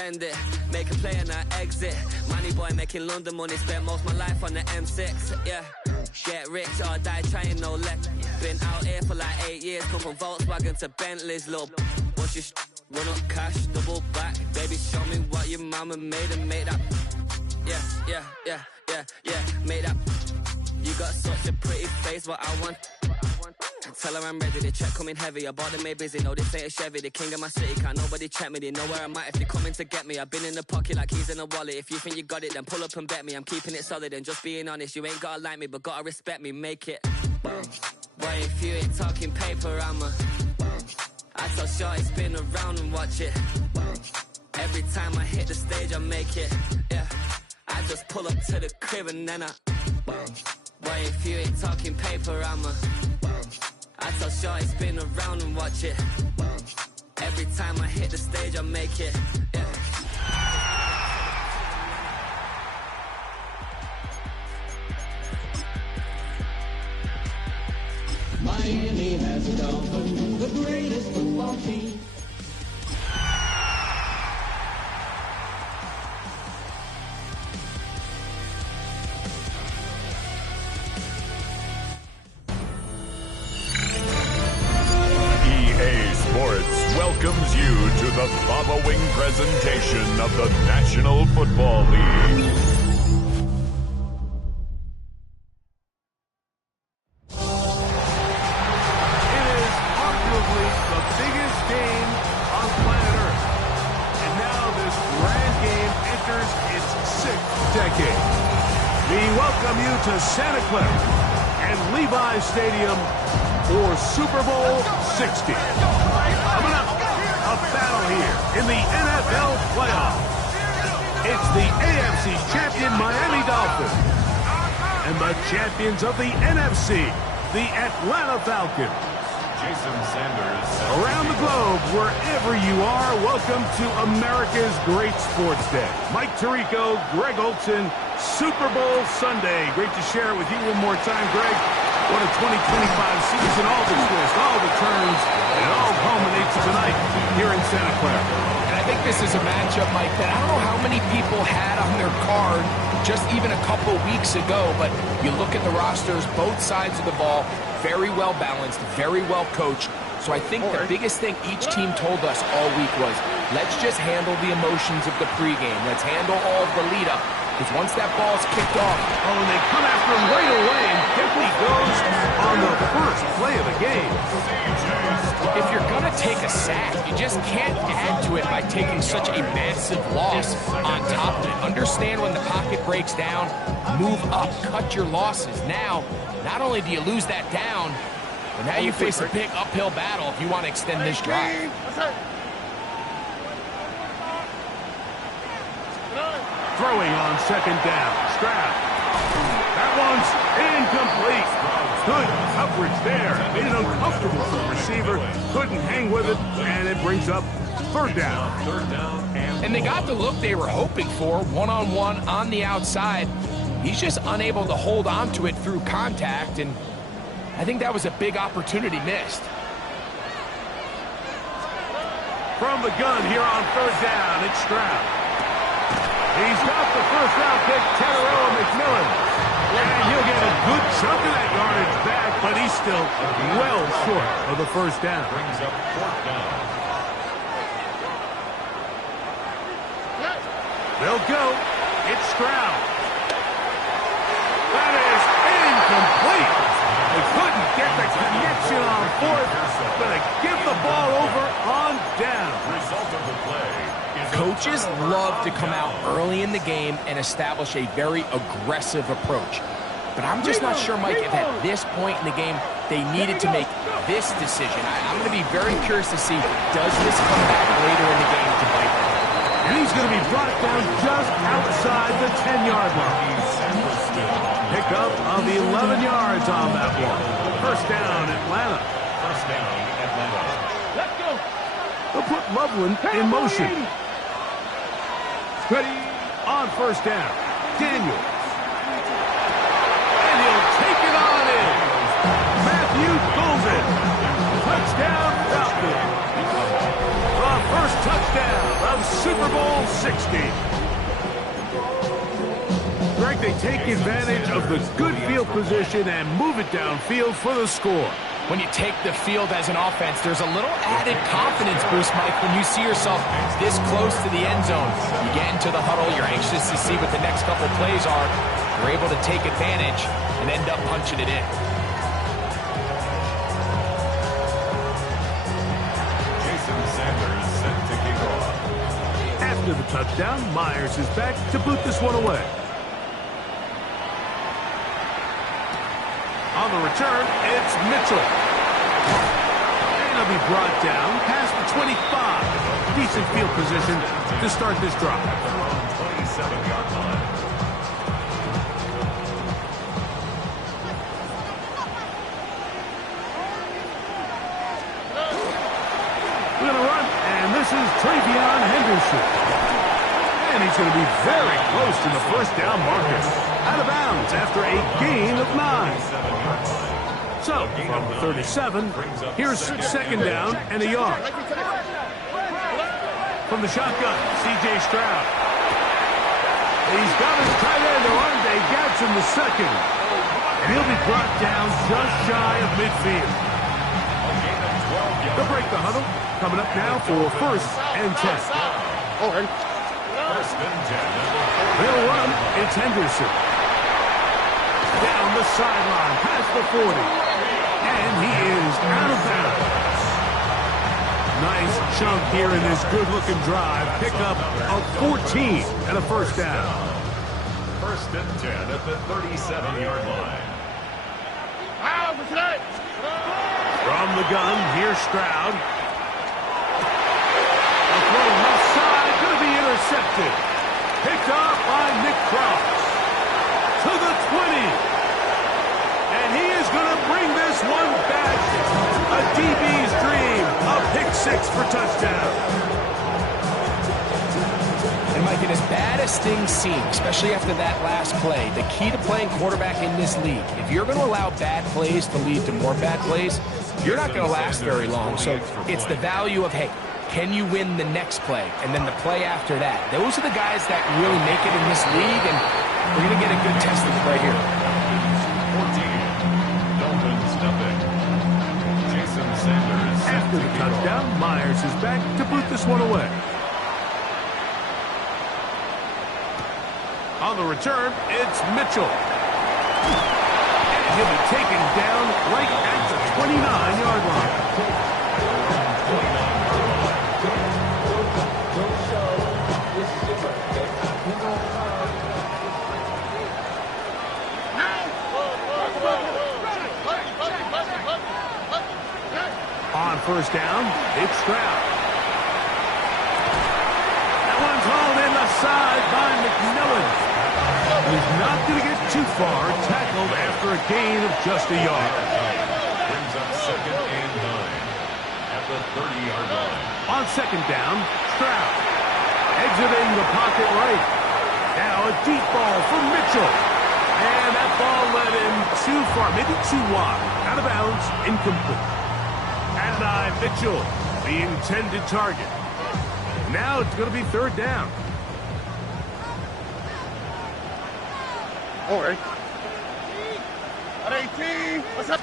send it. Make a play and I exit. Money boy making London money, spent most of my life on the M6, yeah. Get rich or die trying, no left. Been out here for like 8 years, come from Volkswagen to Bentley's, little. What's your run up cash, double back. Baby, show me what your mama made and make that. Yeah, make that. You got such a pretty face, what I want. Tell her I'm ready, the check coming heavy. I bought them made busy, no this ain't a Chevy. The king of my city, can't nobody check me. They know where I'm at if they coming to get me. I've been in the pocket like keys in a wallet. If you think you got it, then pull up and bet me. I'm keeping it solid and just being honest. You ain't gotta like me, but gotta respect me, make it. Boy, if you ain't talking paper, I tell shorty spin around and watch it. Every time I hit the stage, I make it. Yeah, I just pull up to the crib and then boy, if you ain't talking paper, I tell shorty spin around and watch it. Every time I hit the stage, I make it. Yeah. Miami has a Dolphin, the greatest football team. Welcomes you to the following presentation of the National Football League. It is arguably the biggest game on planet Earth. And now this grand game enters its 6th decade. We welcome you to Santa Clara and Levi's Stadium for Super Bowl 60. Coming up, a battle here in the NFL playoffs. It's the AFC champion Miami Dolphins and the champions of the NFC, the Atlanta Falcons. Jason Sanders. Around the globe, wherever you are, welcome to America's Great Sports Day. Mike Tirico, Greg Olson, Super Bowl Sunday. Great to share it with you one more time, Greg. What a 2025 season, all the twists, all the turns, and it all culminates tonight here in Santa Clara. And I think this is a matchup, Mike, that I don't know how many people had on their card just even a couple weeks ago, but you look at the rosters, both sides of the ball, very well balanced, very well coached. So I think the biggest thing each team told us all week was, let's just handle the emotions of the pregame. Let's handle all of the lead-up. Because once that ball's kicked off... Oh, and they come after him right away, and Kempley goes on the first play of the game. If you're going to take a sack, you just can't add to it by taking such a massive loss on top of it. Understand when the pocket breaks down, move up, cut your losses. Now, not only do you lose that down, but now you face a big uphill battle if you want to extend this drive. Throwing on second down. Stroud. That one's incomplete. Good coverage there. Made it uncomfortable for the receiver. Couldn't hang with it, and it brings up third down. And they got the look they were hoping for, one-on-one on the outside. He's just unable to hold on to it through contact, and I think that was a big opportunity missed. From the gun here on third down, it's Stroud. He's got the first-round pick, Tetairoa McMillan. And he'll get a good chunk of that yardage back, but he's still well short of the first down. Brings up fourth down. They'll go. It's Stroud. That is incomplete. They couldn't get the connection on fourth. Gonna give the ball over on down. Result of the play. Coaches love to come out early in the game and establish a very aggressive approach. But I'm just not sure, Mike, if at this point in the game they needed to make this decision. I'm going to be very curious to see, does this come back later in the game to bite them? And he's going to be brought down just outside the 10-yard line. Pick up of 11 yards on that one. First down, Atlanta. First down, Atlanta. Let's go. They'll put Loveland in motion. Ready on first down. Daniels. And he'll take it on in. Matthew Golden. Touchdown, Falcons. The first touchdown of Super Bowl 60. Greg, they take advantage of the good field position and move it downfield for the score. When you take the field as an offense, there's a little added confidence boost, Mike, when you see yourself this close to the end zone. You get into the huddle, you're anxious to see what the next couple plays are. You're able to take advantage and end up punching it in. Jason Sanders set to kick off. After the touchdown, Myers is back to boot this one away. On the return, it's Mitchell. And he'll be brought down past the 25. Decent field position to start this drive. 27-yard line. We're going to run, and this is Travion Henderson. And he's going to be very close to the first down marker. Out of bounds after a gain of 9. So, from 37, here's second down and a yard. From the shotgun, C.J. Stroud. He's got his tight end, Orlando Gadsden the second. And he'll be brought down just shy of midfield. They'll break the huddle. Coming up now for first and 10. First and 10. They'll run. It's Henderson. Down the sideline, past the 40. And he is out of bounds. Nice chunk here in this good-looking drive. Pickup of 14 and a first down. First and 10 at the 37-yard line. From the gun, here's Stroud. A throw left side, going to be intercepted. Picked off by Nick Cross. To the 20. And he is going to bring this one back. A DB's dream. A pick six for touchdown. And Mike, and as bad as things seem, especially after that last play, the key to playing quarterback in this league, if you're going to allow bad plays to lead to more bad plays, you're not going to last very long. So it's the value of, hey, can you win the next play? And then the play after that. Those are the guys that really make it in this league, and we're going to get a good test of it right here. 14. Dolphins nothing. Jason Sanders. After the touchdown, Myers is back to boot this one away. On the return, it's Mitchell. And he'll be taken down right at the 29-yard line. On first down, it's Stroud. That one's hauled in the side by McMillan. He's not going to get too far, tackled after a gain of just a yard. Brings up second and 9 at the 30-yard line. On second down, Stroud. Exiting the pocket right. Now a deep ball for Mitchell. And that ball led him too far, maybe too wide. Out of bounds, incomplete. Adonai Mitchell, the intended target. Now it's going to be third down. All right. At 18. What's up?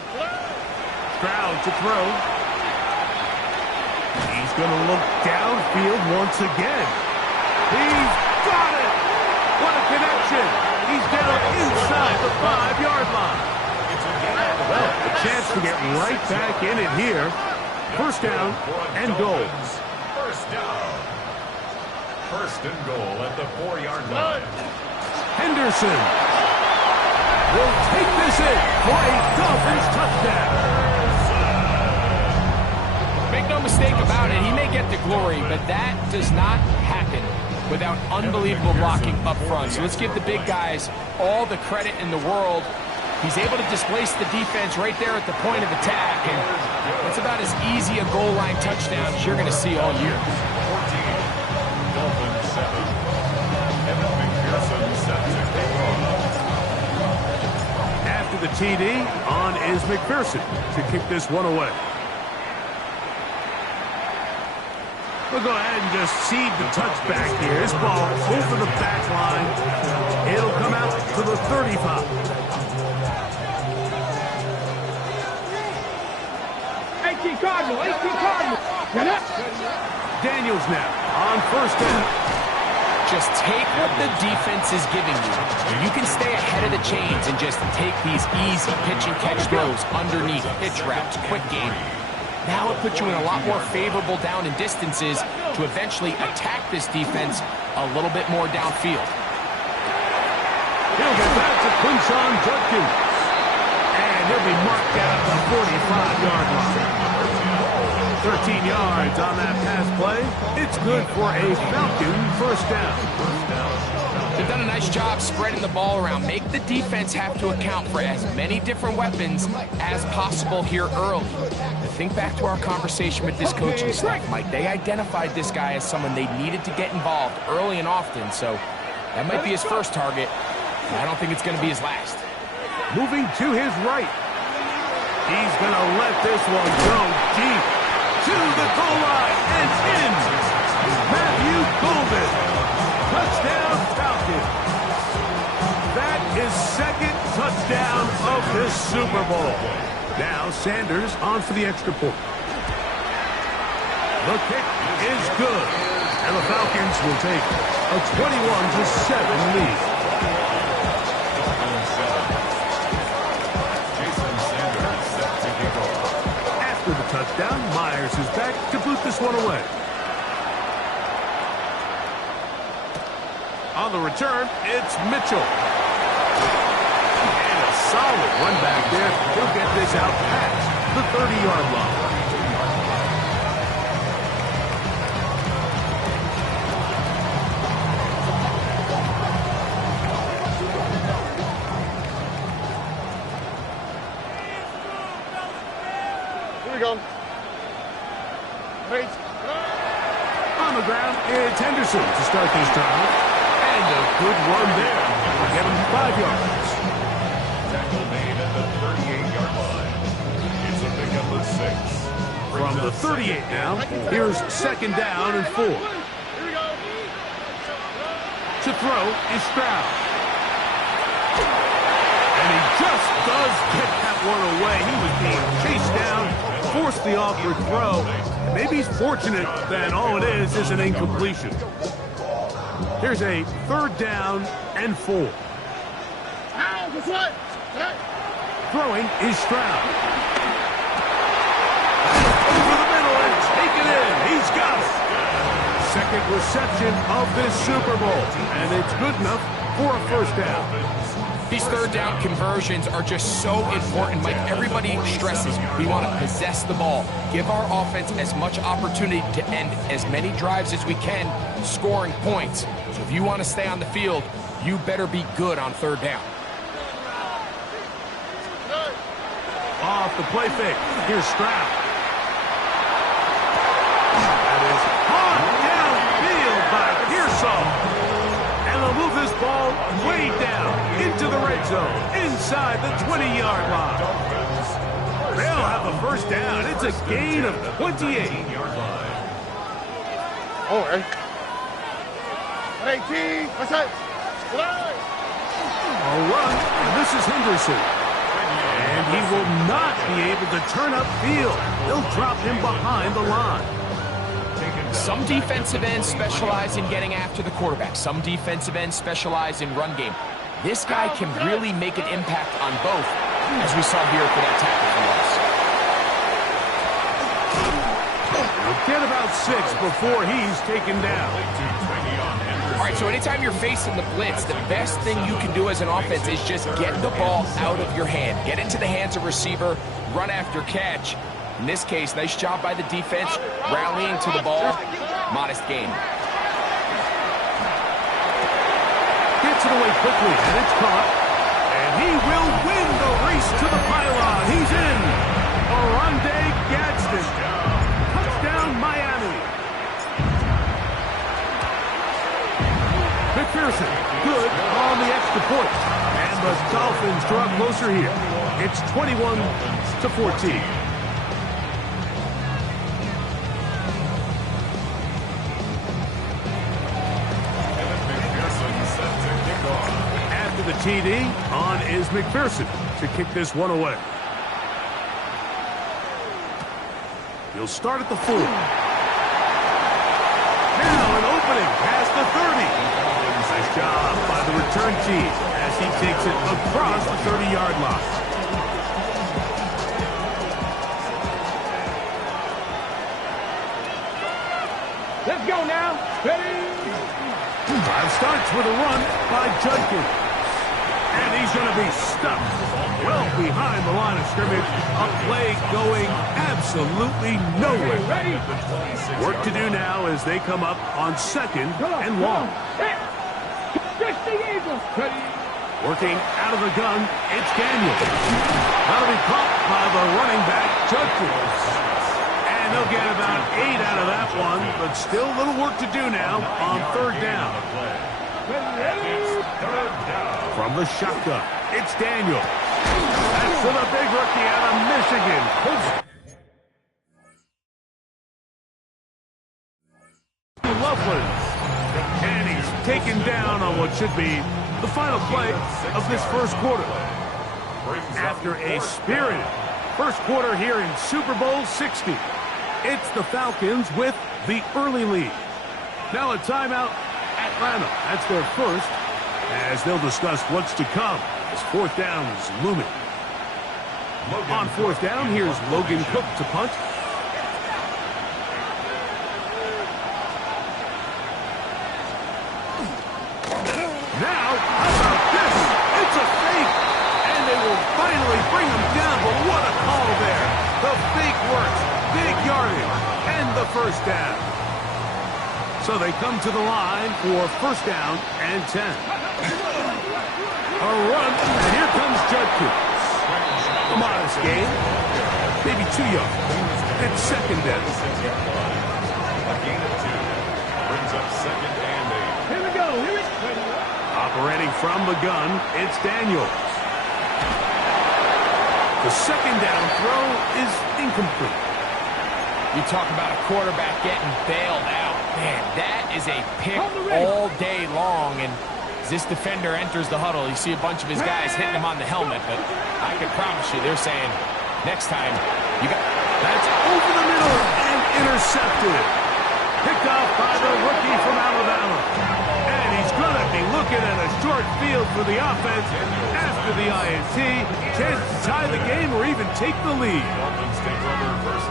Stroud to throw. He's going to look downfield once again. He's got it! What a connection! He's down inside the 5-yard line. Well, a chance to get right back in it here. First down and goal. First down. First and goal at the 4-yard line. Henderson will take this in for a Dolphins touchdown. Make no mistake about it, he may get the glory, but that does not happen without unbelievable blocking up front. So let's give the big guys all the credit in the world. He's able to displace the defense right there at the point of attack, and it's about as easy a goal line touchdown as you're going to see all year. 14. Dolphins 7. Evan McPherson set to kick off. After the TD, on is McPherson to kick this one away. We'll go ahead and just cede the touchback here. This ball over the back line. It'll come out to the 35. 18 Cardinal, 18 Cardinal. Daniels now on first down. Just take what the defense is giving you. You can stay ahead of the chains and just take these easy pitch and catch throws underneath pitch routes, quick game. Now it puts you in a lot more favorable down and distances to eventually attack this defense a little bit more downfield. He'll get back to Quinshon Judkins. And he'll be marked down at the 45-yard line. 13 yards on that pass play. It's good for a Falcon first down. They've done a nice job spreading the ball around. Make the defense have to account for as many different weapons as possible here early. Think back to our conversation with this coaching staff, Mike. They identified this guy as someone they needed to get involved early and often, so that might be his first target. I don't think it's going to be his last. Moving to his right. He's going to let this one go deep to the goal line and in. Matthew Golden. Touchdown Falcons. That is second touchdown of this Super Bowl. Now Sanders on for the extra point. The kick is good. And the Falcons will take a 21-7 lead. After the touchdown, Myers is back to boot this one away. On the return, it's Mitchell. And a solid run back there. He'll get this out past the 30-yard line. Here we go. Wait. On the ground, it's Henderson to start this drive. And a good run there. We'll get him 5 yards. Tackle made at the 38-yard line. It's a pickup of 6. From the 38 now, here's second down and 4. Here we go. To throw is Stroud. And he just does get that one away. He was being chased down, forced the awkward throw. Maybe he's fortunate that all it is an incompletion. Here's a third down and 4. Throwing is Stroud. Over the middle and take it in. He's got it. Second reception of this Super Bowl. And it's good enough for a first down. These third down conversions are just so important, Mike. Everybody stresses we want to possess the ball, give our offense as much opportunity to end as many drives as we can, scoring points. So if you want to stay on the field, you better be good on third down. Off the play fake. Here's Stroud. That is hard downfield by Pearsall. And they'll move this ball way down into the red zone, inside the 20-yard line. They'll have a first down. It's a gain of 28. Oh, right. 18. What's that? A run, and this is Henderson. And he will not be able to turn upfield. They'll drop him behind the line. Some defensive ends specialize in getting after the quarterback. Some defensive ends specialize in run game. This guy can really make an impact on both, as we saw here for that tackle for loss. He'll get about 6 before he's taken down. All right, so anytime you're facing the blitz, the best thing you can do as an offense is just get the ball out of your hand. Get into the hands of receiver, run after catch. In this case, nice job by the defense, rallying to the ball. Modest gain. Gets it away quickly, and it's caught. And he will win the race to the pylon. He's in. Oronde Gadsden. Touchdown, Miami. McPherson, good on the extra point. And the Dolphins draw closer here. It's 21-14. the TD. On is McPherson to kick this one away. He'll start at the 4. Now an opening past the 30. Nice job by the return team as he takes it across the 30-yard line. Let's go now. Ready? Drive starts with a run by Judkins. And he's going to be stuffed well behind the line of scrimmage. A play going absolutely nowhere. Ready? Work to do now as they come up on 2nd and long. Just the Eagles. Ready? Working out of the gun, it's Daniel. That'll be caught by the running back, Judkins. And they'll get about 8 out of that one, but still a little work to do now on 3rd down. From the shotgun, it's Daniel. That's to the big rookie out of Michigan. Loveland. And he's taken down on what should be the final play of this first quarter. After a spirited first quarter here in Super Bowl 60, it's the Falcons with the early lead. Now a timeout, Atlanta. That's their first, as they'll discuss what's to come as 4th down is looming. On 4th down, here's Logan Cook to punt. Now, how about this? It's a fake, and they will finally bring him down, but what a call there. The fake works, big yardage, and the first down. So they come to the line for 1st down and 10. A run, and here comes Judkins. A modest gain, maybe 2 yards. It's 2nd down. A gain of 2 brings up 2nd and 8. Here we go. Here we go. Operating from the gun, it's Daniels. The 2nd down throw is incomplete. You talk about a quarterback getting bailed out. Man, that is a pick all day long. And as this defender enters the huddle, you see a bunch of his guys hitting him on the helmet. But I can promise you, they're saying, next time, you got... That's over the middle and intercepted. Picked off by the rookie from Alabama. And he's going to be looking at a short field for the offense after the INT. Chance to tie the game or even take the lead.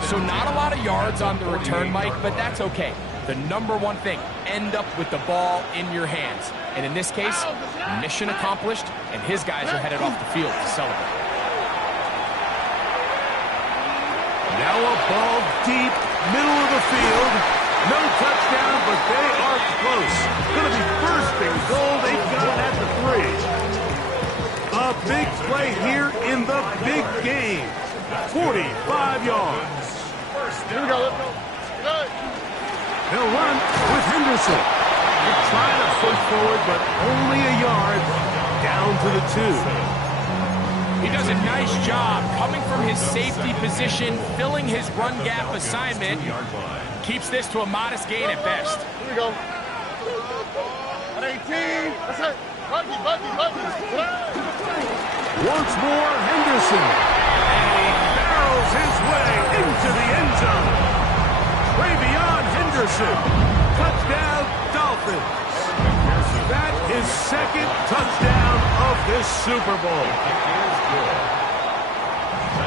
So not a lot of yards on the return, Mike, but that's okay. The number one thing, end up with the ball in your hands. And in this case, mission accomplished, and his guys are headed off the field to celebrate. Now a ball deep, middle of the field. No touchdown, but they are close. Going to be 1st and goal. They've got it at the 3. A big play here in the big game. 45 yards. Here we go. Let's go. They'll run with Henderson. They're trying to push forward, but only a yard down to the 2. He does a nice job coming from his safety position, filling his run gap assignment. Keeps this to a modest gain at best. Here we go. At 18. That's it. Buggy. Once more, Henderson. And he barrels his way into the end zone. Travion Henderson. Touchdown, Dolphins. That is 2nd touchdown of this Super Bowl.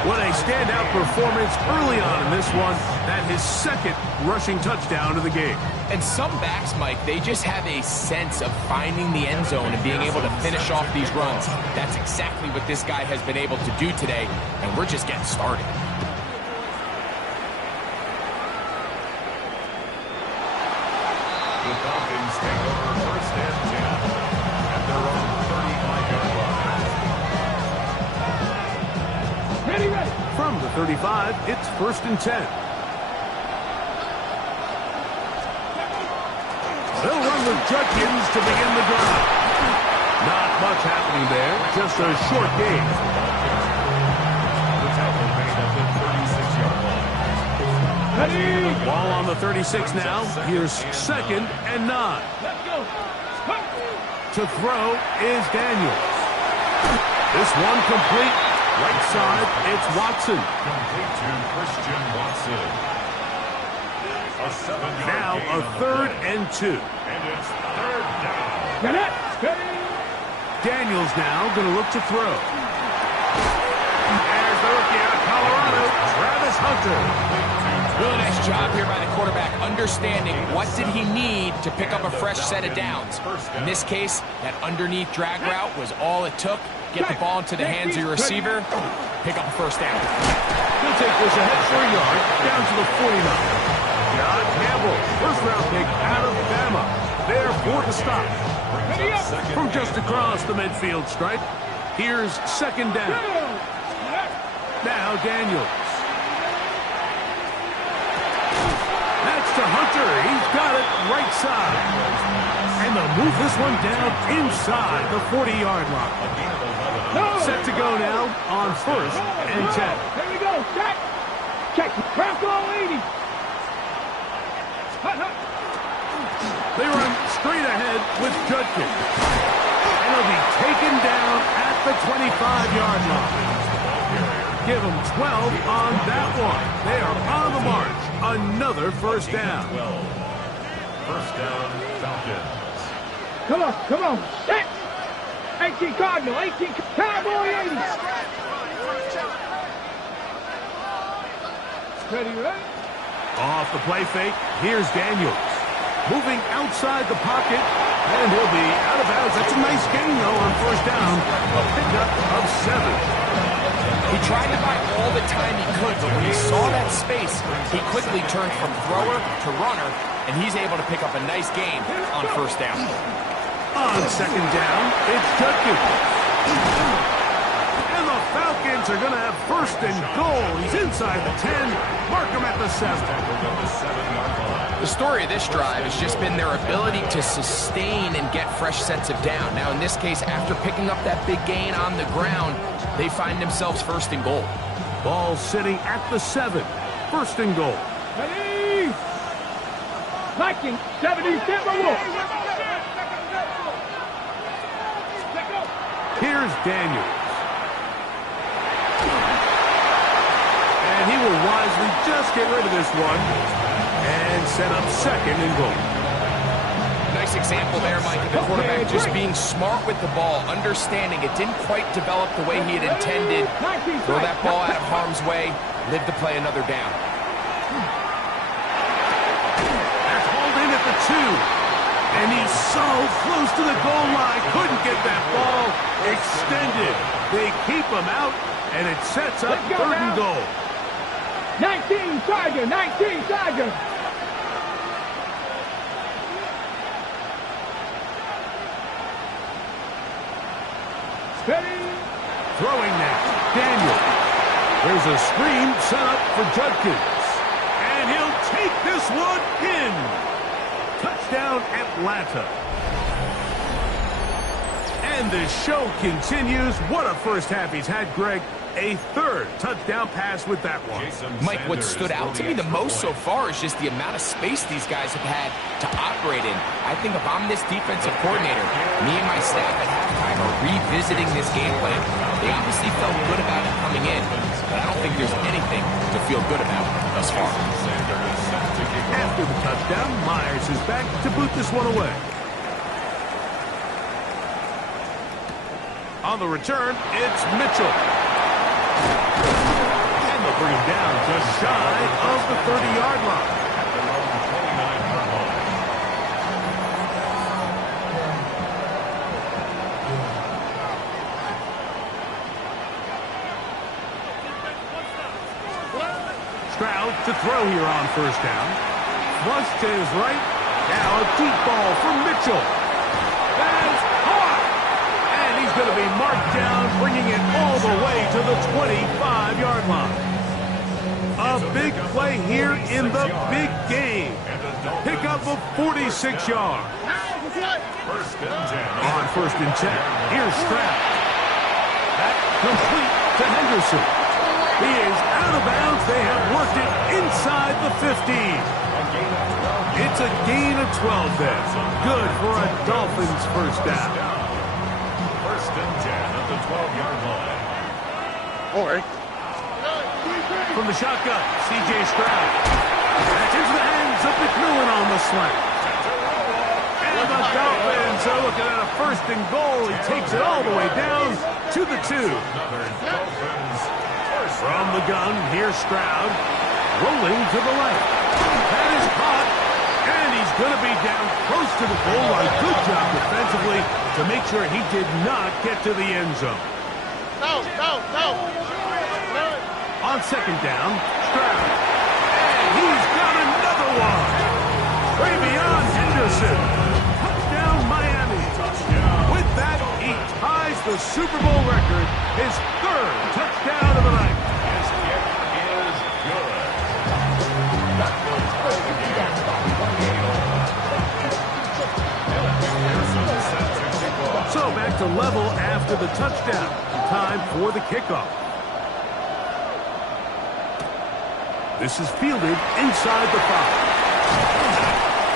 What a standout performance early on in this one. That his 2nd rushing touchdown of the game. And some backs, Mike, they just have a sense of finding the end zone and being able to finish off these runs. That's exactly what this guy has been able to do today, and we're just getting started. The Falcons take over 1st and 10 at their own 35-yard line. Ready. From the 35, it's 1st and 10. They'll run with Judkins to begin the drive. Not much happening there, just a short gain. The tackle made at the 36-yard line. Ready. Ball on the 36 now. Here's 2nd and 9. Let's go. To throw is Daniels. This one complete. Right side, it's Watson. Complete to Christian Watson. Now a 3rd and 2. And it's 3rd down. Daniels now going to look to throw. There's the rookie out of Colorado, Travis Hunter. Really nice job here by the quarterback, understanding what did he need to pick up a fresh set of downs. In this case, that underneath drag route was all it took. Get the ball into the hands of your receiver, pick up a first down. He'll take this ahead for a yard, down to the 49. John Campbell, first-round pick out of Bama. There for the stop. From just across the midfield stripe, here's 2nd down. Now Daniels. That's to Hunter. He's got it right side. And they'll move this one down inside the 40-yard line. Set to go now on 1st and 10. Here we go. Check. Check. Crack all 80. They run straight ahead with Judkins. And he'll be taken down at the 25-yard line. Give them 12 on that one. They are on the march. Another first down. 1st down, Falcons. Come on. Come on. Set. 18 Cardinal. 18 Cowboy 80. Ready, right? Off the play fake, here's Daniels. Moving outside the pocket, and he'll be out of bounds. That's a nice gain, though, on 1st down. A pickup of 7. He tried to buy all the time he could, but when he saw that space, he quickly turned from thrower to runner, and he's able to pick up a nice gain on 1st down. On 2nd down, it's Judkins. And the Falcons are going to have 1st and goal. He's inside the 10. Mark him at the 7. The story of this drive has just been their ability to sustain and get fresh sets of down. Now, in this case, after picking up that big gain on the ground, they find themselves 1st and goal. Ball sitting at the 7. 1st and goal. Ready? Viking 77 wolf. Here's Daniels. And he will wisely just get rid of this one and set up 2nd and goal. Nice example there, Mike, of the quarterback just being smart with the ball, understanding it didn't quite develop the way he had intended. Throw that ball out of harm's way, live to play another down. That's hauled in at the 2. And he's so close to the goal line. Couldn't get that ball extended. They keep him out, and it sets up 3rd and goal. 19 Charger. 19 Charger. Ready? Throwing now. Daniel. There's a screen set up for Judkins. And he'll take this one in. Touchdown, Atlanta. And the show continues. What a first half he's had, Greg. A 3rd touchdown pass with that one. Mike, what stood out to me the most so far is just the amount of space these guys have had to operate in. I think if I'm this defensive coordinator, me and my staff at halftime are revisiting this game plan. They obviously felt good about it coming in, but I don't think there's anything to feel good about thus far. After the touchdown, Myers is back to boot this one away. On the return, it's Mitchell. And they'll bring him down just shy of the 30-yard line. Stroud to throw here on 1st down. Flush to his right. Now a deep ball for Mitchell. That's hard. And he's going to be marked down, bringing it all the way to the 25-yard line. A big play here in the big game. Pick up of 46 yards. On 1st and 10, here's Stroud. That complete to Henderson. He is out of bounds. They have worked it inside the 15. It's a gain of 12 there. Good for a Dolphins first down. 1st and 10. the 12-yard line. From the shotgun, C.J. Stroud. That's into the hands of McMillan on the slant. And the Dolphins are looking at a 1st and goal. He takes it all the way down to the 2. From the gun, here's Stroud. Rolling to the left. That is caught. And he's going to be down close to the goal line. Good job defensively to make sure he did not get to the end zone. No. On 2nd down, Stroud. And he's got another one. Travion Henderson. Touchdown, Miami. With that, he ties the Super Bowl record, his 3rd touchdown of the night. His kick is good. So back to level after the touchdown. Time for the kickoff. This is fielded inside the 5.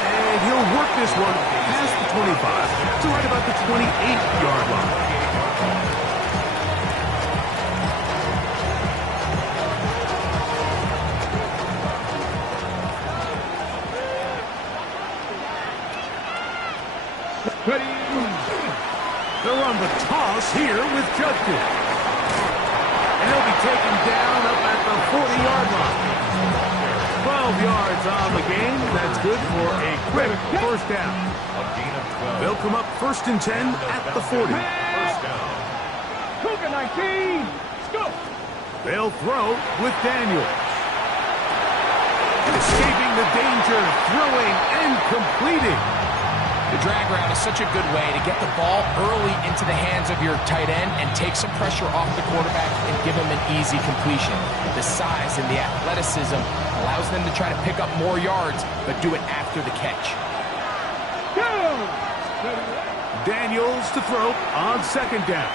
And he'll work this one past the 25 to right about the 28-yard line. They'll run the toss here with Judkins. And he'll be taken down up at the 40-yard line. 12 yards on the game. That's good for a quick 1st down. They'll come up 1st and 10 at the 40. First down. Cougar 19. Let's go. They'll throw with Daniel. Escaping the danger, throwing and completing. The drag route is such a good way to get the ball early into the hands of your tight end and take some pressure off the quarterback and give him an easy completion. The size and the athleticism allows them to try to pick up more yards, but do it after the catch. Daniels to throw on 2nd down.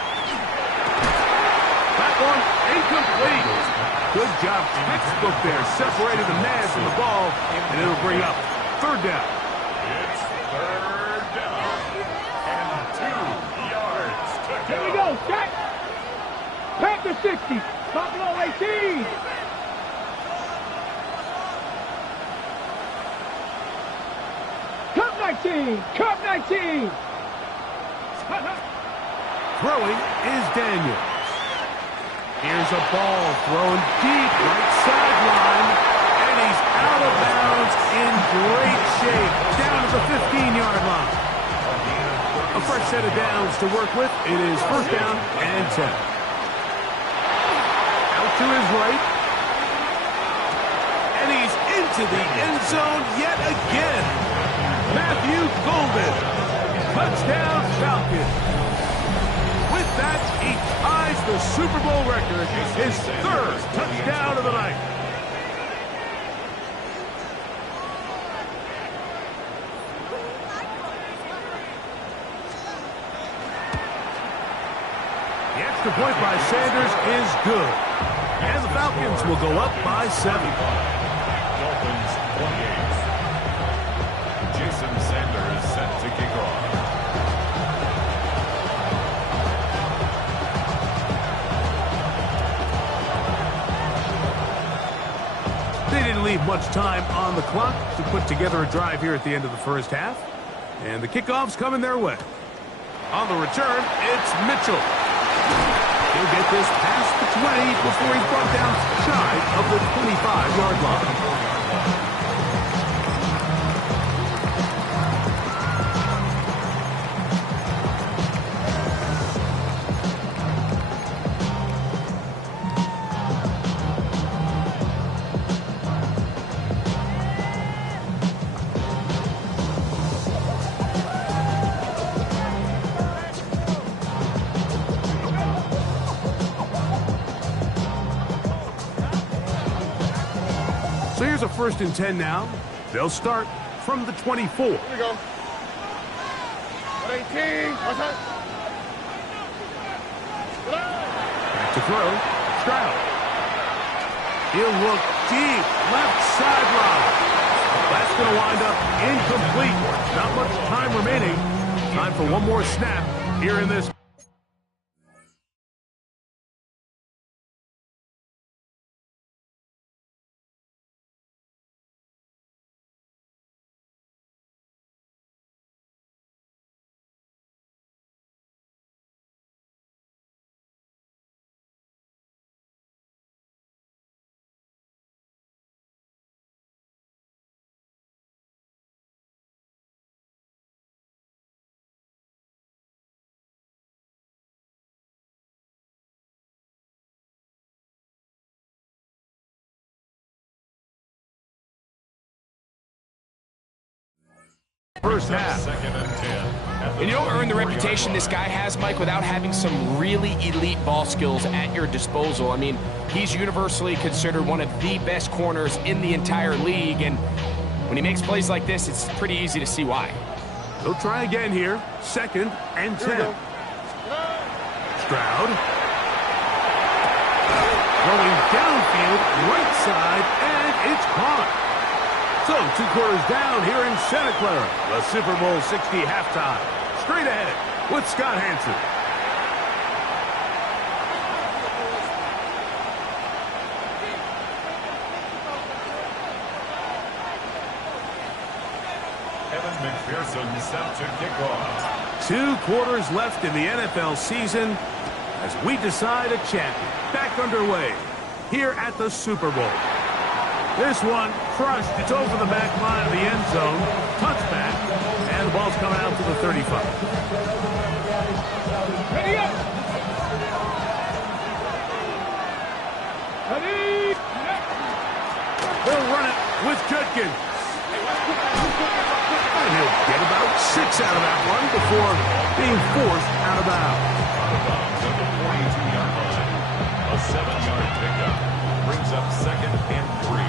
That one incomplete. Good job, textbook there. Separated the man from the ball, and it'll bring up 3rd down. It's 3rd down. And 2 yards to go. Here we go, Jack. Panther 60. Buffalo 18. Cup 19. Cup 19. Throwing is Daniels. Here's a ball thrown deep right sideline, and he's out of bounds in great shape, down to the 15-yard line. A fresh set of downs to work with. It is 1st down and 10. Out to his right. And he's into the end zone yet again. Matthew Golden. Touchdown Falcons. With that, he ties the Super Bowl record, his 3rd touchdown of the night. The extra point by Sanders is good. And the Falcons will go up by 7. Dolphins 28. Jason Sanders set to kick off. They didn't leave much time on the clock to put together a drive here at the end of the 1st half. And the kickoff's coming their way. On the return, it's Mitchell. He'll get this past the 20 before he's brought down shy of the 25-yard line. So here's a 1st and 10 now. They'll start from the 24. Here we go. 18. Outside. Back to throw. Stroud. He'll look deep. Left sideline. That's going to wind up incomplete. Not much time remaining. Time for one more snap here in this First half. Second and 10. And you don't earn the reputation this guy has, Mike, without having some really elite ball skills at your disposal. I mean, he's universally considered one of the best corners in the entire league, and when he makes plays like this, it's pretty easy to see why. They'll try again here. Second and 10. Stroud. Rolling downfield, right side, and it's caught. So, 2 quarters down here in Santa Clara. The Super Bowl 60 halftime. Straight ahead with Scott Hanson. Evan McPherson set to kick off. 2 quarters left in the NFL season as we decide a champion. Back underway here at the Super Bowl. This one crushed. It's over the back line of the end zone. Touchback. And the ball's coming out to the 35. Ready up. Ready. They'll run it with Judkins. And he'll get about 6 out of that one before being forced out of bounds. Out of bounds at the 42-yard line. A 7-yard pickup brings up second and 3.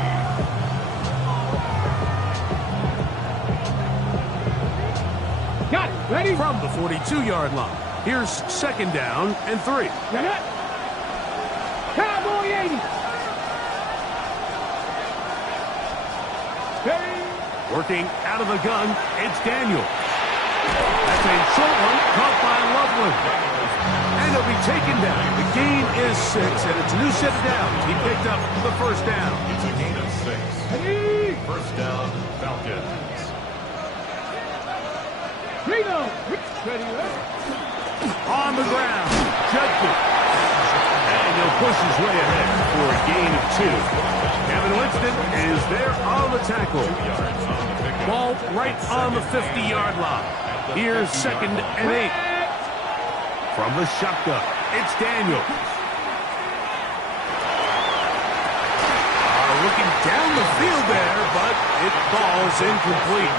Got it. Ready. From the 42-yard line, here's second down and 3. Get it. Cowboy 80. Ready. Working out of the gun, it's Daniel. That's a short one, caught by Loveland. And he'll be taken down. The gain is 6, and it's a new set of downs. He picked up the first down. It's a gain of 6. Ready. First down, Falcons. Reno. Ready. On the ground, Judkins. And he'll push his way ahead for a gain of 2. Kevin Winston is there on the tackle. Ball right on the 50-yard line. Here's second and 8. From the shotgun, it's Daniel. Looking down the field there, but it falls incomplete.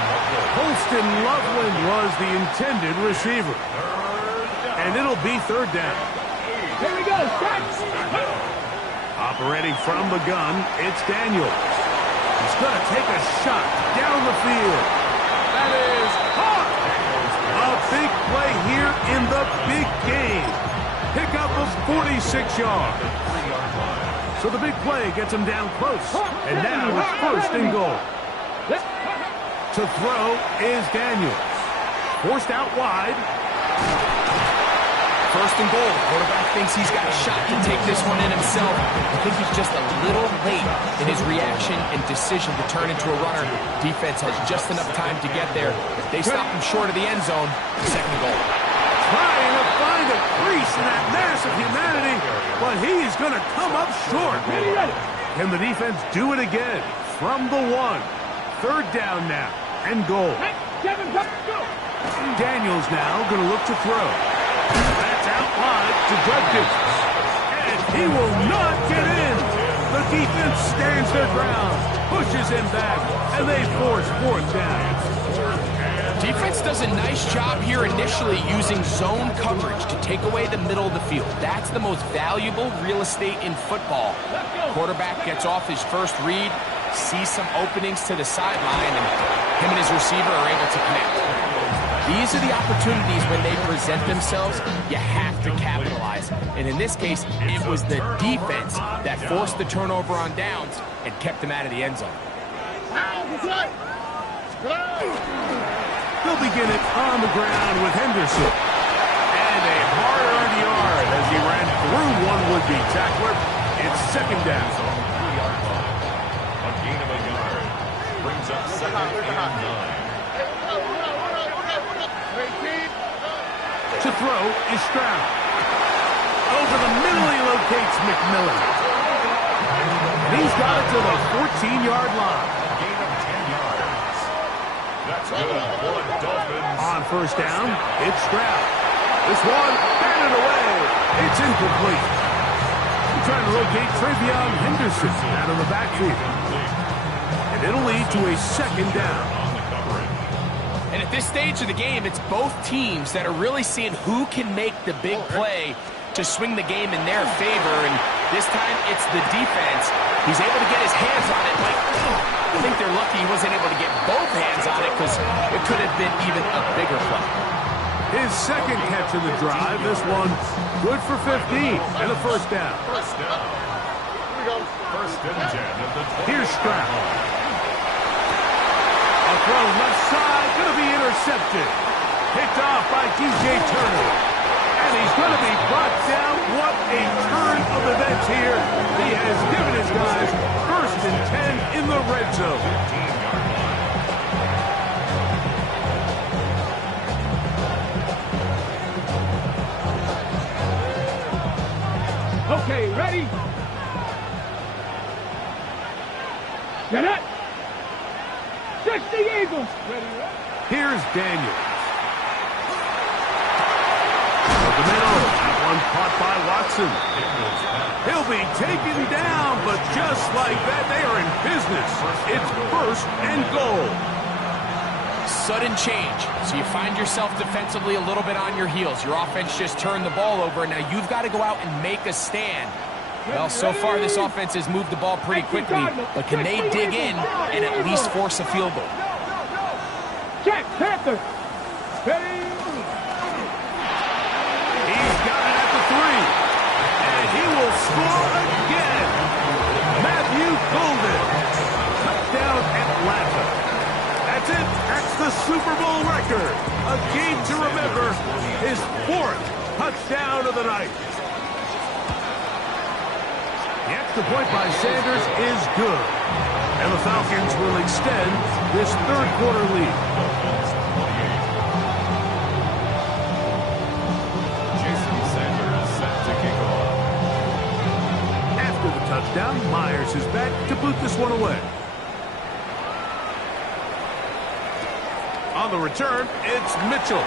Holston Loveland was the intended receiver. And it'll be third down. Here we go. Stretch. Operating from the gun, it's Daniel. He's going to take a shot down the field. That is caught. A big play here in the big game. Pick up of 46 yards. So the big play gets him down close. And now it's first and goal. To throw is Daniels. Forced out wide. First and goal. Quarterback thinks he's got a shot to take this one in himself. I think he's just a little late in his reaction and decision to turn into a runner. Defense has just enough time to get there. If they stop him short of the end zone, second goal. Trying to find a crease in that mass of humanity, but he's going to come up short. Can the defense do it again? From the 1. Third down now, and goal. Daniels now going to look to throw. That's out wide to Judkins. And he will not get in. The defense stands their ground, pushes him back, and they force fourth down. Defense does a nice job here initially using zone coverage to take away the middle of the field. That's the most valuable real estate in football. Quarterback gets off his first read, sees some openings to the sideline, and him and his receiver are able to connect. These are the opportunities when they present themselves, you have to capitalize. And in this case, it was the defense that forced the turnover on downs and kept them out of the end zone. They'll begin it on the ground with Henderson. And a hard-earned yard as he ran through one would-be tackler. It's second down. A gain of a yard brings up second and 9. To throw is Stroud. Over the middle he locates McMillan. And he's got it to the 14-yard line. Gain of 10 yards. That's good for the Dolphins. On first down, it's Stroud. This one, batted away. It's incomplete. He's trying to locate Travion Henderson out of the backfield. And it'll lead to a second down. On the coverage. And at At this stage of the game, it's both teams that are really seeing who can make the big play to swing the game in their favor, and this time it's the defense. He's able to get his hands on it. Like, I think they're lucky he wasn't able to get both hands on it because it could have been even a bigger play. His second catch in the drive. This one good for 15 and a first down. First down. Here we go. First and 10 of the 20. Here's Stroud. A throw left side, going to be intercepted. Picked off by DJ Turner. And he's going to be brought down. What a turn of events here. He has given his guys first and 10 in the red zone. 15-yard line. Okay, ready? Get it! 60 Eagles! Ready, ready? Here's Daniels. The middle, that one caught by Watson. He'll be taken down, but just like that, they are in business. It's first and goal. Sudden change. So you find yourself defensively a little bit on your heels. Your offense just turned the ball over. Now you've got to go out and make a stand. Well, so far this offense has moved the ball pretty quickly, but can they dig in and at least force a field goal? Check, Panther! Ready? He's got it at the 3. And he will score again. Matthew Golden. Touchdown Atlanta. That's it. That's the Super Bowl record. A game to remember. His 4th touchdown of the night. The extra point by Sanders is good. And the Falcons will extend this third quarter lead. Jason Sanders set to kick off. After the touchdown, Myers is back to boot this one away. On the return, it's Mitchell.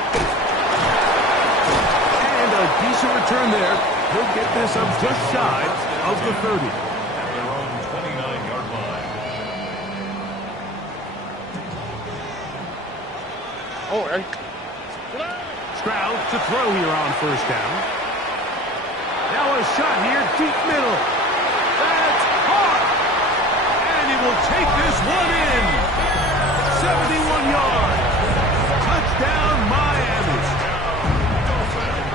And a decent return there. He'll get this up just shy of the 30. At their own 29-yard line. Stroud to throw here on first down. Now a shot here, deep middle. That's hard. And he will take this one in. 71 yards. Touchdown, Miami.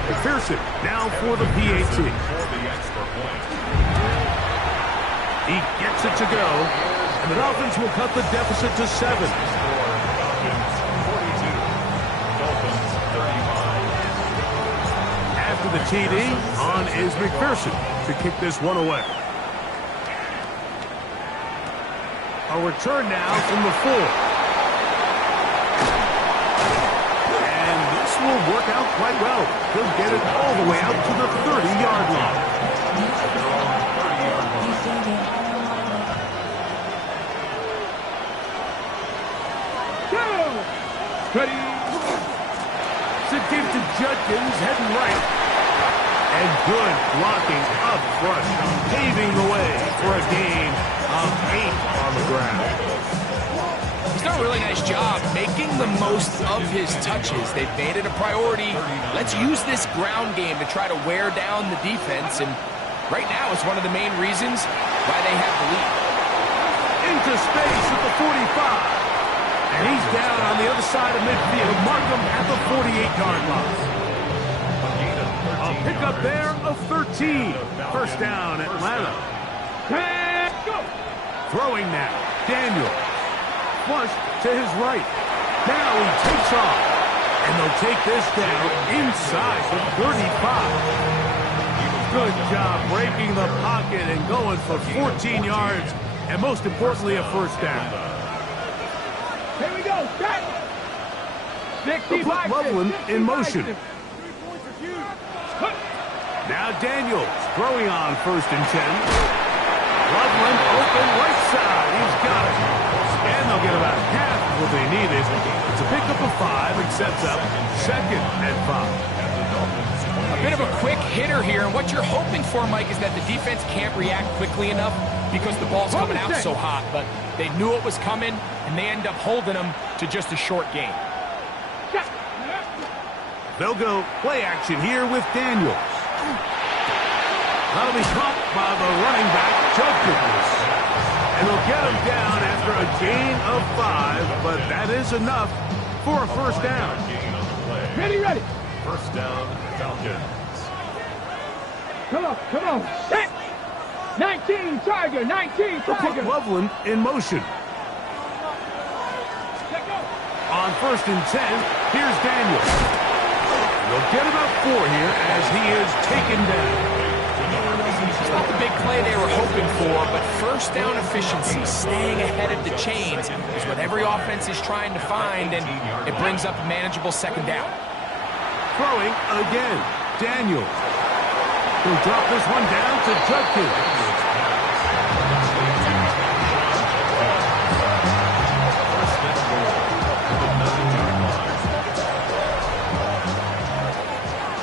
McPherson now for the PAT. For the extra point. He gets it to go. And the Dolphins will cut the deficit to 7. Falcons 42. Dolphins 35. After the TD, on is McPherson to kick this one away. A return now from the 4. And this will work out quite well. He'll get it all the way out to the 30-yard line. At their own 30-yard line. Ready? It's a give to Judkins, heading right. And good blocking up front, paving the way for a gain of 8 on the ground. He's done a really nice job making the most of his touches. They've made it a priority. Let's use this ground game to try to wear down the defense, and right now it's one of the main reasons why they have the lead. Into space at the 45. And he's down on the other side of midfield. Markham at the 48-yard line. A pickup there of 13. First down, Atlanta. Go! Throwing now. Daniel. Flush to his right. Now he takes off. And they'll take this down inside the 35. Good job breaking the pocket and going for 14 yards. And most importantly, a first down. Here we go, set! 65 Loveland in motion. Now Daniels throwing on first and 10. Loveland open right side. He's got it. And they'll get about half of what they needed. It's a pickup of 5 and sets up second and 5. A bit of a quick hitter here, and what you're hoping for, Mike, is that the defense can't react quickly enough because the ball's coming out so hot, but they knew it was coming, and they end up holding them to just a short game. They'll go play action here with Daniels. That'll be caught by the running back, Judkins. And they'll get him down after a gain of 5, but that is enough for a first down. Ready. First down, Falcons. Come on. Set. 19, Tiger. 19, They'll put Tiger. Loveland in motion. Let go. On 1st and 10, here's Daniels. They'll get about 4 here as he is taken down. It's not the big play they were hoping for, but first down efficiency, staying ahead of the chains, is what every offense is trying to find, and it brings up a manageable second down. Throwing again, Daniels. He'll drop this one down to Judkins.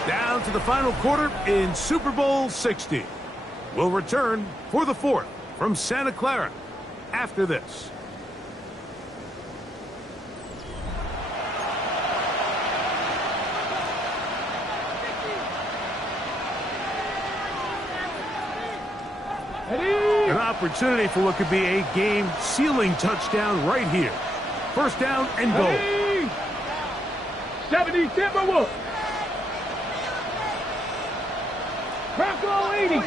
Down to the final quarter in Super Bowl 60. We'll return for the 4th from Santa Clara after this. Ready. An opportunity for what could be a game-sealing touchdown right here. First down and goal. Ready. 70 Timberwolves. Bronco 80.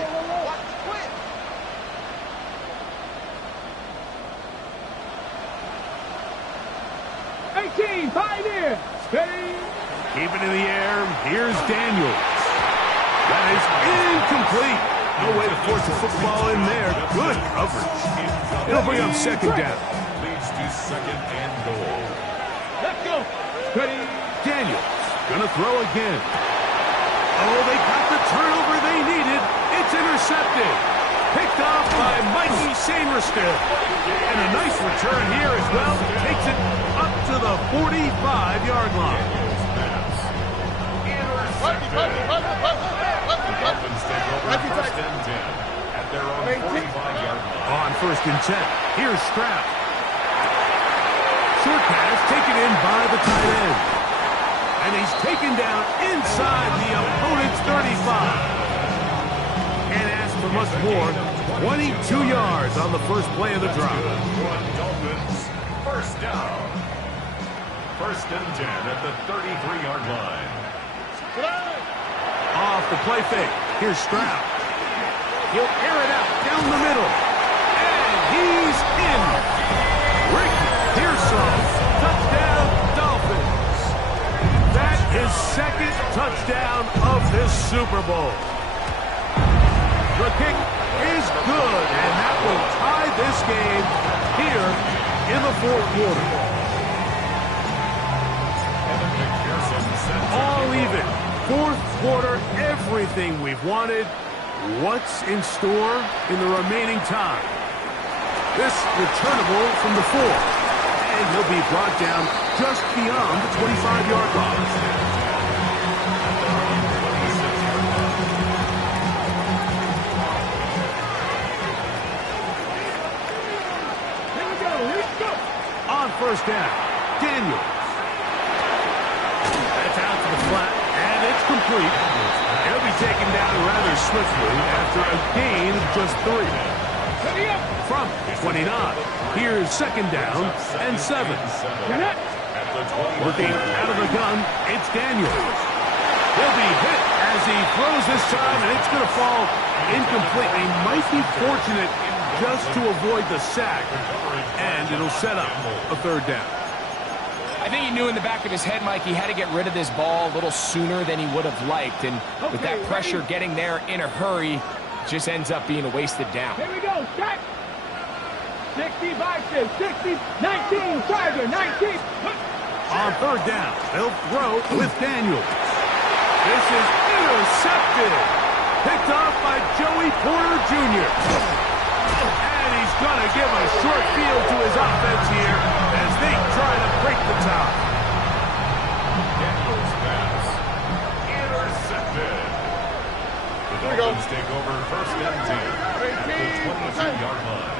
Pioneer. Steady. Keep it in the air. Here's Daniels. That is incomplete. No way to force the football in there. Good coverage. It'll bring up second down. Leads to second and goal. Let's go. Ready. Daniels gonna throw again. Oh, they got the turnover they needed. It's intercepted. Picked off by Mikey Sainristil. And a nice return here as well. Takes it up to the 45-yard line. Dolphins take over first and 10 at their own 45-yard line. On 1st and 10, here's Stroud. Short pass taken in by the tight end. And he's taken down inside the opponent's 35. Can't ask for much more. 22 yards on the first play of the drive. Dolphins, first down. First and 10 at the 33-yard line. Off the play fake. Here's Stroud. He'll air it out down the middle. And he's in. Rick Pearsall. Touchdown, Dolphins. That is second touchdown of this Super Bowl. The kick is good, and that will tie this game here in the 4th quarter. All even. 4th quarter, everything we've wanted. What's in store in the remaining time? This returnable from the 4. And he'll be brought down just beyond the 25-yard line. On first down, Daniels. That's out to the flat, and it's complete. He'll be taken down rather swiftly after a gain of just 3. From 29, here's second down and 7. Looking out of the gun, it's Daniels. He'll be hit as he throws this time, and it's going to fall incomplete. He might be fortunate just to avoid the sack, and it'll set up a 3rd down. I think he knew in the back of his head, Mike, he had to get rid of this ball a little sooner than he would have liked, and with that pressure getting there in a hurry, just ends up being a wasted down. Here we go. Set. 60 Vikings. 60. 19 Tiger. 19. On 3rd down, they'll throw with Daniels. This is intercepted. Picked off by Joey Porter Jr. And he's going to give a short field to his offense here as they try to break the top. Daniels pass. Intercepted. The Dolphins take over first and 10 at the 22-yard line.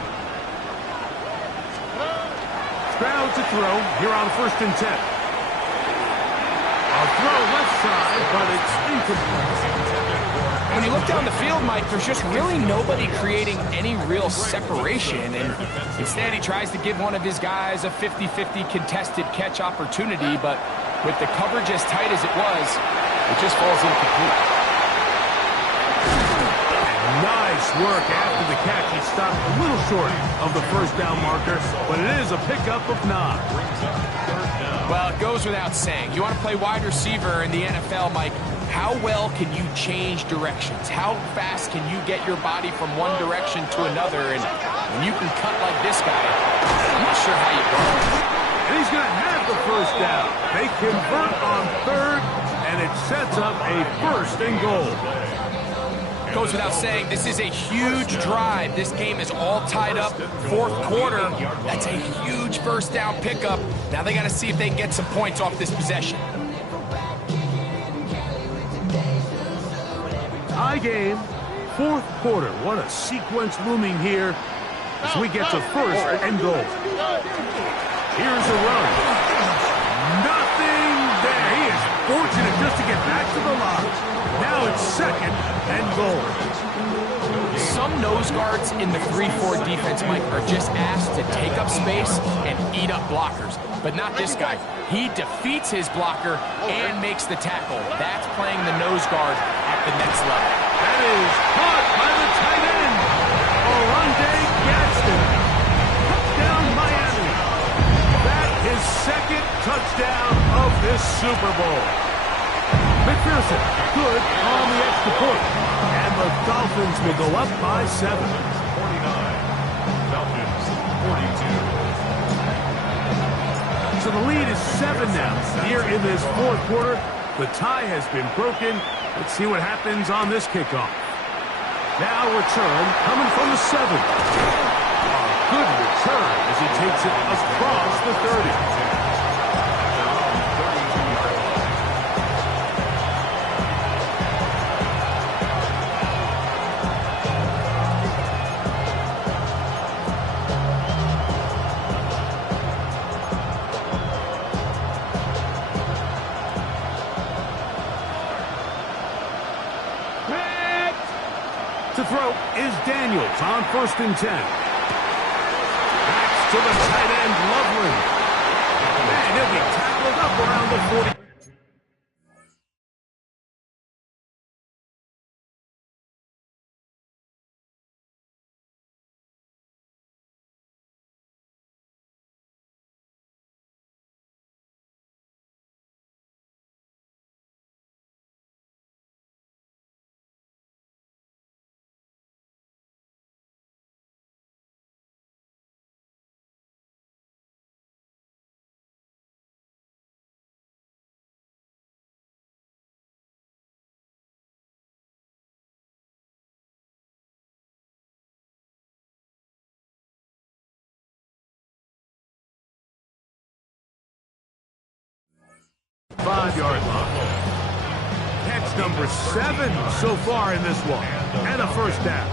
Stroud to throw here on 1st and 10. A throw left side. When you look down the field, Mike, there's just really nobody creating any real separation, and instead he tries to give one of his guys a 50-50 contested catch opportunity, but with the coverage as tight as it was, it just falls incomplete. Nice work after the catch. He stopped a little short of the first down marker, but it is a pickup of 9. Well, it goes without saying. You want to play wide receiver in the NFL, Mike, how well can you change directions? How fast can you get your body from one direction to another? And when you can cut like this guy, I'm not sure how you go. And he's going to have the first down. They convert on third, and it sets up a 1st and goal. Goes without saying, this is a huge drive. This game is all tied up. 4th quarter, that's a huge first down pickup. Now they got to see if they can get some points off this possession. Tie game, 4th quarter. What a sequence looming here as we get to 1st and goal. Here's a run. Nothing there. He is fortunate just to get back to the line. Now it's 2nd and goal. Some nose guards in the 3-4 defense, Mike, are just asked to take up space and eat up blockers. But not this guy. He defeats his blocker and makes the tackle. That's playing the nose guard at the next level. That is caught by the tight end, Oronde Gadsden. Touchdown, Miami. That is 2nd touchdown of this Super Bowl. McPherson, good on the extra point. And the Dolphins will go up by 7. 49. Falcons 42. So the lead is 7 now. Here in this 4th quarter, the tie has been broken. Let's see what happens on this kickoff. Now return coming from the 7. A good return as he takes it across the 30. To throw is Daniels on 1st and 10. Backs to the tight end, Loveland. And he'll be tackled up around the 40. Five-yard line. Catch number 7 so far in this one. And a first down.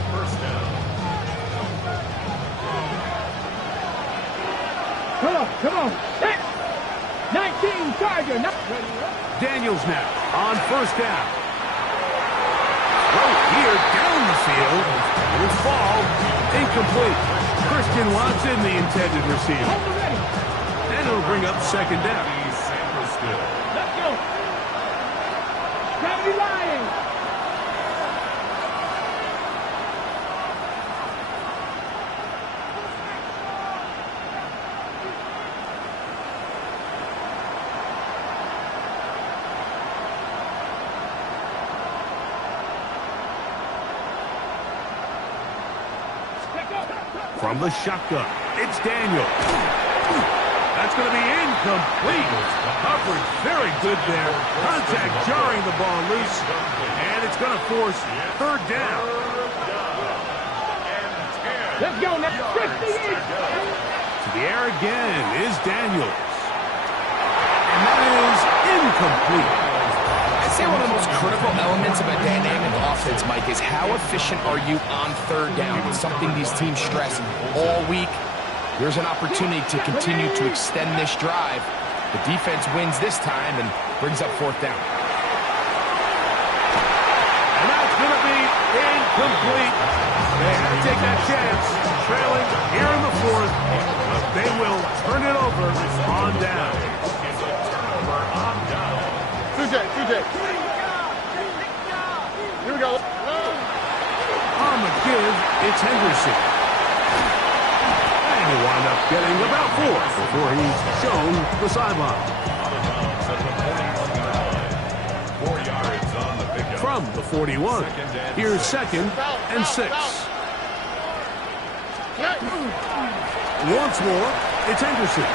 Come on. 19 Charger. Daniels now on 1st down. Right here down the field. It will fall. Incomplete. Christian Watson, the intended receiver. And it'll bring up 2nd down. Let's go. Gravity Lions. From the shotgun, it's Daniel. That's going to be incomplete. Coverage very good there. Contact jarring the ball loose. And it's going to force 3rd down. Let's go now. 58. To the air again is Daniels. And that is incomplete. I'd say one of the most critical elements of a dynamic offense, Mike, is how efficient are you on 3rd down? It's something these teams stress all week. Here's an opportunity to continue to extend this drive. The defense wins this time and brings up 4th down. They had to take that chance, trailing here in the fourth. But they will turn it over on down. It's a turnover on down. 2J. Here we go. On the give, it's Henderson. And he'll wind up getting about 4 before he's shown to the sideline. At the 41-yard line. 4 yards on the pickup. From the 41, here's 2nd and 6. Once more, it's Henderson.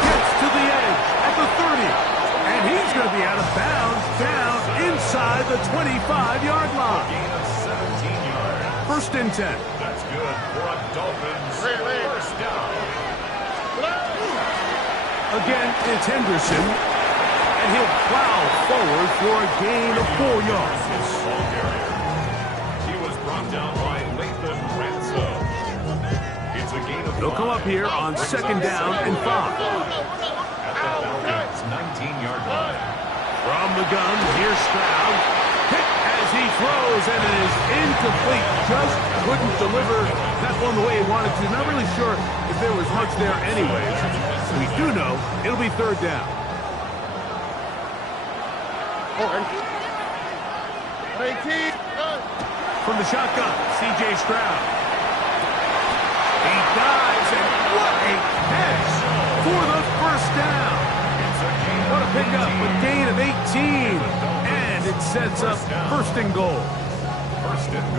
Gets to the edge at the 30. And he's going to be out of bounds down inside the 25-yard line. Gain of 17 yards. 1st and 10. That's good for a Dolphins first down. Again, it's Henderson. And he'll plow forward for a gain of 4 yards. Ball carrier. He was brought down by Lathan Ransom. It's a gain of 5. They'll come up here on 2nd down and 5. At the Falcons' 19-yard line. From the gun, here's Stroud. Hit as he throws, and it is incomplete. Just couldn't deliver that one the way he wanted to. Not really sure if there was much there anyways. We do know it'll be 3rd down. 18. From the shotgun, C.J. Stroud. He dives, and what a catch for the first down. What a pickup, a gain of 18. And it sets up 1st and goal.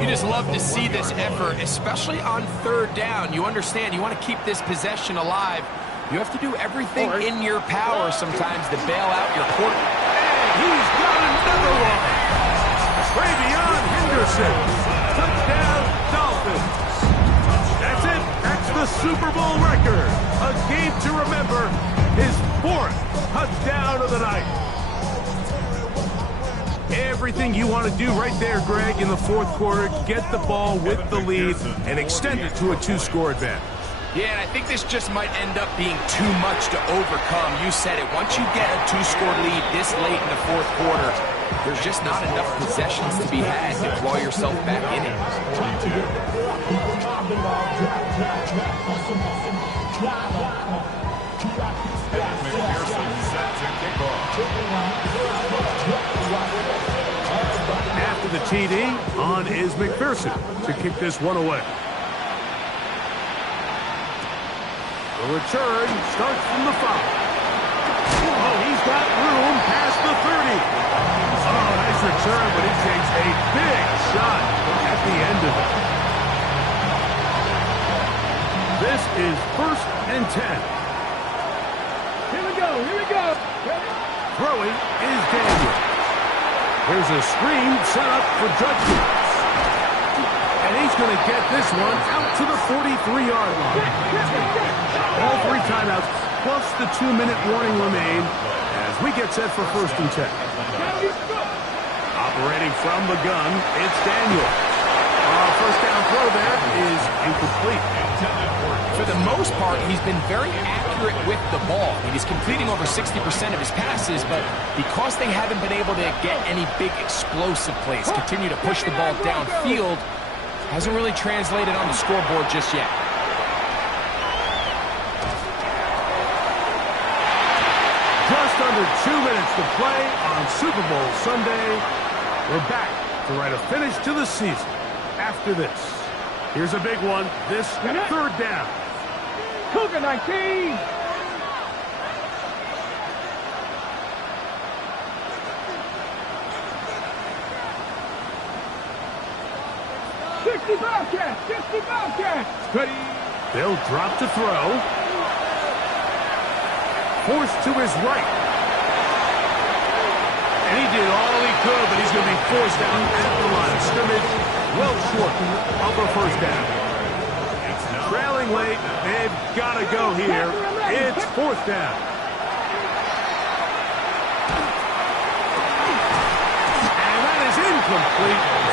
You just love to see this effort, especially on 3rd down. You understand, you want to keep this possession alive. You have to do everything in your power sometimes to bail out your quarterback. And he's got another one. Travion Henderson. Touchdown, Dolphins. That's it. That's the Super Bowl record. A game to remember. His 4th touchdown of the night. Everything you want to do right there, Greg, in the 4th quarter. Get the ball with the lead and extend it to a 2-score advantage. Yeah, and I think this just might end up being too much to overcome. You said it. Once you get a 2-score lead this late in the 4th quarter, there's just not enough possessions to be had to claw yourself back in it. McPherson set to kick off. After the TD, on is McPherson to kick this one away. The return starts from the 5. Oh, he's got room past the 30. Oh, nice return, but he takes a big shot at the end of it. This is 1st and 10. Here we go. Throwing is Daniel. Here's a screen set up for Judkins. And he's going to get this one out to the 43-yard line. All 3 timeouts plus the 2-minute warning remain as we get set for 1st and 10. Operating from the gun, it's Daniel. First down throw there is incomplete. For the most part, he's been very accurate with the ball. He's completing over 60% of his passes, but because they haven't been able to get any big explosive plays, continue to push the ball downfield, hasn't really translated on the scoreboard just yet. Just under 2 minutes to play on Super Bowl Sunday. We're back to write a finish to the season after this. Here's a big one. This 3rd down. Cougar 19. Bobcats. They'll drop to throw. Forced to his right. And he did all he could, but he's going to be forced out at the line of scrimmage. Well short of a 1st down. Trailing late, they've got to go here. It's 4th down. And that is incomplete.